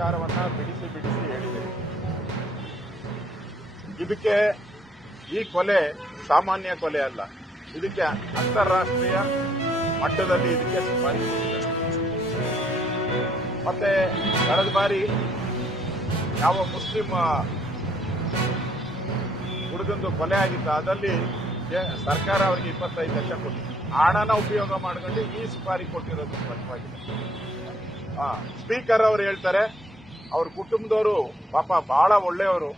ವಿಚಾರವನ್ನು ಬಿಡಿಸಿ ಹೇಳಿದೆ. ಇದಕ್ಕೆ ಈ ಕೊಲೆ ಸಾಮಾನ್ಯ ಕೊಲೆ ಅಲ್ಲ, ಇದಕ್ಕೆ ಅಂತಾರಾಷ್ಟ್ರೀಯ ಮಟ್ಟದಲ್ಲಿ ಇದಕ್ಕೆ ಸುಪಾರಿ ಕೊಟ್ಟಿದ್ದಾರೆ. ಮತ್ತೆ ಕಳೆದ ಬಾರಿ ಯಾವ ಮುಸ್ಲಿಂ ಹುಡುಗಂದು ಕೊಲೆ ಆಗಿತ್ತು, ಅದರಲ್ಲಿ ಸರ್ಕಾರ ಅವರಿಗೆ 25 ಲಕ್ಷ ಕೊಟ್ಟಿದೆ. ಹಣನ ಉಪಯೋಗ ಮಾಡ್ಕೊಂಡು ಈ ಸುಪಾರಿ ಕೊಟ್ಟಿರೋದು ಸ್ಪಷ್ಟವಾಗಿದೆ. ಸ್ಪೀಕರ್ ಅವರು ಹೇಳ್ತಾರೆ ಅವ್ರ ಕುಟುಂಬದವರು ಪಾಪ ಬಹಳ ಒಳ್ಳೆಯವರು,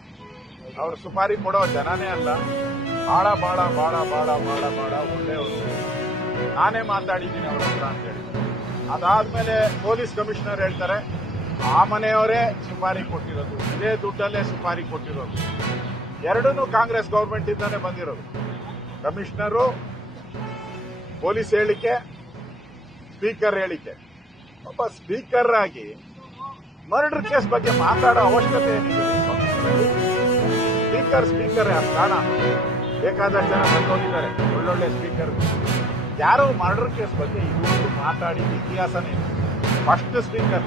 ಅವರು ಸುಪಾರಿ ಕೊಡೋ ಜನನೇ ಅಲ್ಲ, ಬಹಳ ಬಹಳ ಬಹಳ ಬಹಳ ಬಹಳ ಬಹಳ ಒಳ್ಳೆಯವರು, ನಾನೇ ಮಾತಾಡಿದ್ದೀನಿ ಅವ್ರ ಹತ್ರ ಅಂತ ಹೇಳಿದ್ದಾರೆ. ಅದಾದ್ಮೇಲೆ ಪೊಲೀಸ್ ಕಮಿಷನರ್ ಹೇಳ್ತಾರೆ ಆ ಮನೆಯವರೇ ಸುಪಾರಿ ಕೊಟ್ಟಿರೋದು, ಇದೇ ದುಡ್ಡಲ್ಲೇ ಸುಪಾರಿ ಕೊಟ್ಟಿರೋದು. ಎರಡನ್ನೂ ಕಾಂಗ್ರೆಸ್ ಗೌರ್ಮೆಂಟ್ ಇಂದಾನೆ ಬಂದಿರೋದು. ಕಮಿಷನರು ಪೊಲೀಸ್ ಹೇಳಿಕೆ, ಸ್ಪೀಕರ್ ಹೇಳಿಕೆ. ಒಬ್ಬ ಸ್ಪೀಕರ್ ಆಗಿ ಮರ್ಡರ್ ಕೇಸ್ ಬಗ್ಗೆ ಮಾತಾಡೋ ಅವಶ್ಯಕತೆ ಏನಿದೆ? ಸ್ಪೀಕರ್ ಕಾರಣ ಬೇಕಾದಷ್ಟು ಜನ ಬಂದೋಗಿದ್ದಾರೆ, ಒಳ್ಳೊಳ್ಳೆ ಸ್ಪೀಕರ್. ಯಾರೋ ಮರ್ಡರ್ ಕೇಸ್ ಬಗ್ಗೆ ಇದುವರೆಗೂ ಮಾತಾಡಿದ ಇತಿಹಾಸನೇ ಇದೆ. ಫಸ್ಟ್ ಸ್ಪೀಕರ್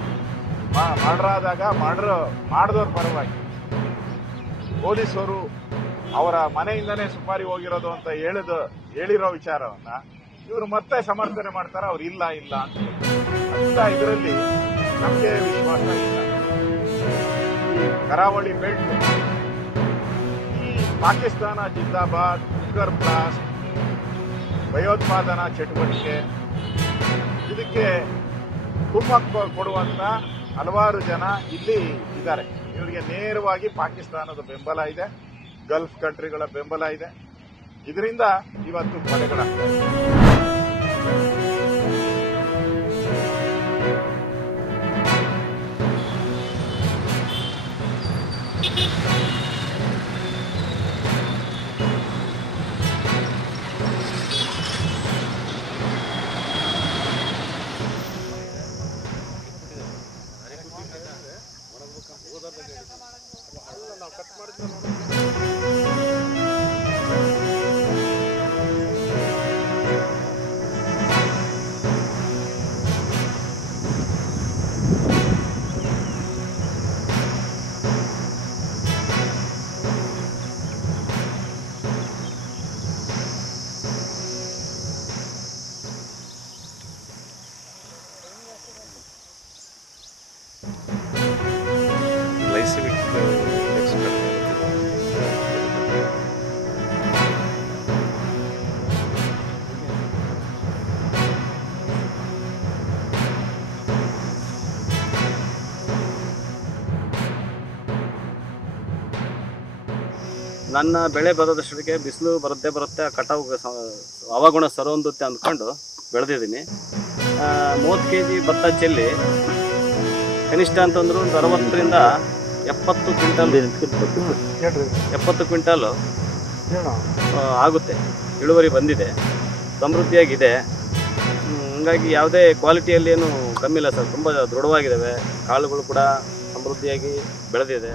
ಮರ್ಡರ್ ಆದಾಗ ಮಾಡಿದವ್ರ ಪರವಾಗಿ ಪೊಲೀಸರು ಅವರ ಮನೆಯಿಂದನೇ ಸುಪಾರಿ ಹೋಗಿರೋದು ಅಂತ ಹೇಳಿರೋ ವಿಚಾರವನ್ನ ಇವರು ಮತ್ತೆ ಸಮರ್ಥನೆ ಮಾಡ್ತಾರೆ. ಅವ್ರು ಇಲ್ಲ ಅಂತ ಇದರಲ್ಲಿ ನಮಗೆ ವಿಶ್ವಾಸ ಇಲ್ಲ. ಈ ಕರಾವಳಿ ಬೆಲ್ಟ್, ಈ ಪಾಕಿಸ್ತಾನ ಜಿಂದಾಬಾದ್, ಉಗ್ರ ಬ್ಲಾಸ್ಟ್, ಭಯೋತ್ಪಾದನಾ ಚಟುವಟಿಕೆ, ಇದಕ್ಕೆ ಕುಮ್ಮಕ್ಕು ಕೊಡುವಂತ ಹಲವಾರು ಜನ ಇಲ್ಲಿ ಇದ್ದಾರೆ. ಇವರಿಗೆ ನೇರವಾಗಿ ಪಾಕಿಸ್ತಾನದ ಬೆಂಬಲ ಇದೆ, ಗಲ್ಫ್ ಕಂಟ್ರಿಗಳ ಬೆಂಬಲ ಇದೆ. ಇದರಿಂದ ಇವತ್ತು ಕೊಲೆಗಳಾಗ್ತಾ ಇದೆ. ಗ್ಲೈಸೆಮಿಕ್ ಇಂಡೆಕ್ಸ್ ಕಡಿಮೆ ಇರುತ್ತೆ. ನನ್ನ ಬೆಳೆ ಬರೋದಷ್ಟೊತ್ತಿಗೆ ಬಿಸಿಲು ಬರುತ್ತೆ, ಕಟಾವು ಹವಾಗುಣ ಸರೋಂದುತ್ತೆ ಅಂದ್ಕೊಂಡು ಬೆಳೆದಿದ್ದೀನಿ. 30 kg ಭತ್ತ ಚೆಲ್ಲಿ ಕನಿಷ್ಠ ಅಂತಂದ್ರು ಒಂದು 60ರಿಂದ 70 ಕ್ವಿಂಟಲ್ ಆಗುತ್ತೆ. ಇಳುವರಿ ಬಂದಿದೆ, ಸಮೃದ್ಧಿಯಾಗಿದೆ. ಹಂಗಾಗಿ ಯಾವುದೇ ಕ್ವಾಲಿಟಿಯಲ್ಲಿ ಏನು ಕಮ್ಮಿ ಇಲ್ಲ ಸರ್. ತುಂಬ ದೃಢವಾಗಿದ್ದಾವೆ ಕಾಳುಗಳು, ಕೂಡ ಸಮೃದ್ಧಿಯಾಗಿ ಬೆಳೆದಿದೆ.